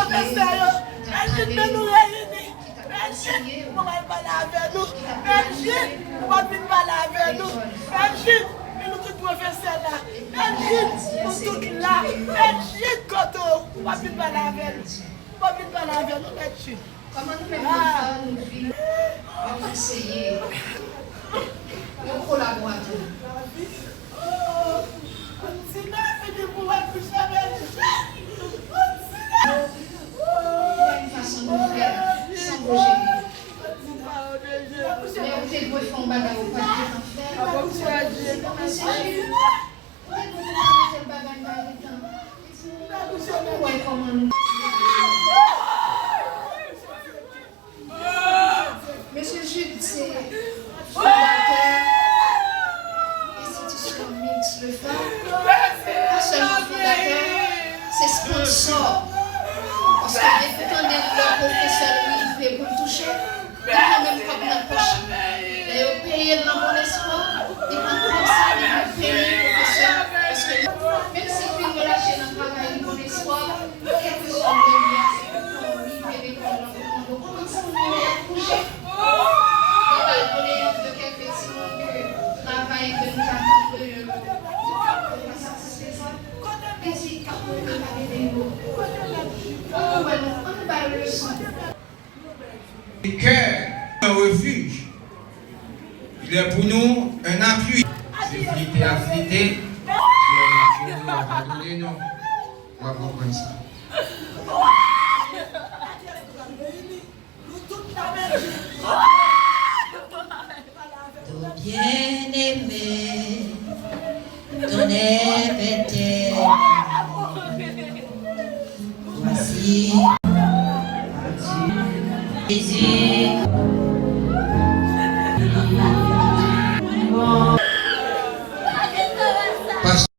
professeur, merci de nous réunir. Merci pour parler avec nous. Merci pour venir parler avec nous. Merci pour nous tous professeurs là. Merci pour tout là. Merci Koto pour venir parler avec nous. Pour venir parler avec nous. Merci. Comment nous vivons un conseiller, un collaborateur? Façon de faire sans Roger. Mais on fait beau fond bagarre au pas de faire. Monsieur Jude, c'est fondateur, institution mix le phare. Pas seulement fondateur, c'est sponsor. Parce que les temps de leur professeur lui fait pour le toucher, il a même comme dans la poche. Et au pays dans mon espoir, il prend comme ça, il paye le professeur. Parce que même si il veut lâcher dans le travail, mon espoir, quel que soit le lien, c'est pour lui et l'école dans le monde. Comment ça vous voulez coucher? On va donner de quelques petits mots que travail que nous avons pas satisfaisant. Mais si quand on a parlé des mots, on ne va le leçon. Le cœur, un refuge. Il est pour nous un appui. C'est flité à flité. On va pardonner, non. On va comprendre ça. Ton bien-aimé, ton évêque, voici Jésus.